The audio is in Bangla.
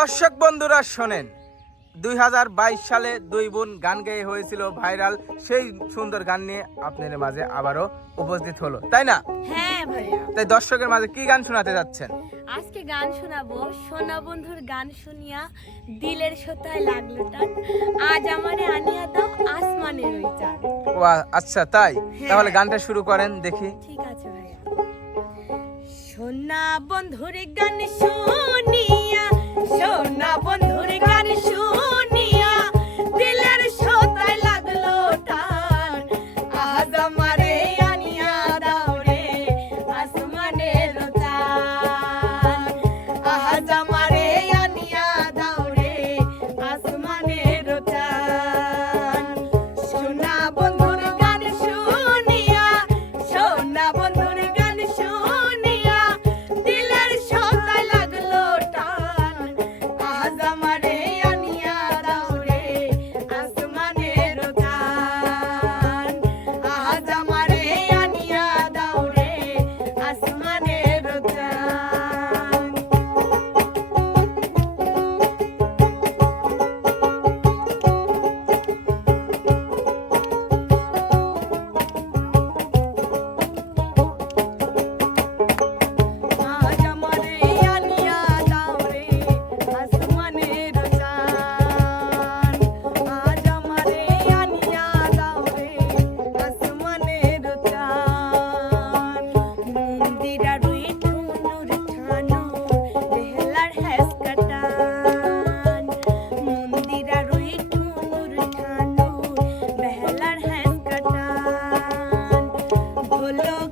দর্শক বন্ধুরা শোনেন। দুই হাজার বাইশ সালে দুই বোন গান গেয়ে হয়েছিল ভাইরাল। সেই সুন্দর গান নিয়ে আপনাদের মাঝে আবারও উপস্থিত হলো তাই না? হ্যাঁ ভাইয়া। তাই দর্শকের মাঝে কি গান শোনাতে যাচ্ছেন? আজকে গান শোনাবো সোনা বন্ধুর গান শুনিয়া দিলের সোতায় লাগল টান। আজ আমারে আনিয়া দাও আসমানের ওই চাঁদ। ও আচ্ছা তাই? হ্যাঁ। তাহলে গানটা শুরু করেন দেখি। ঠিক আছে ভাইয়া। সোনা বন্ধুর গান শুনিয়া lo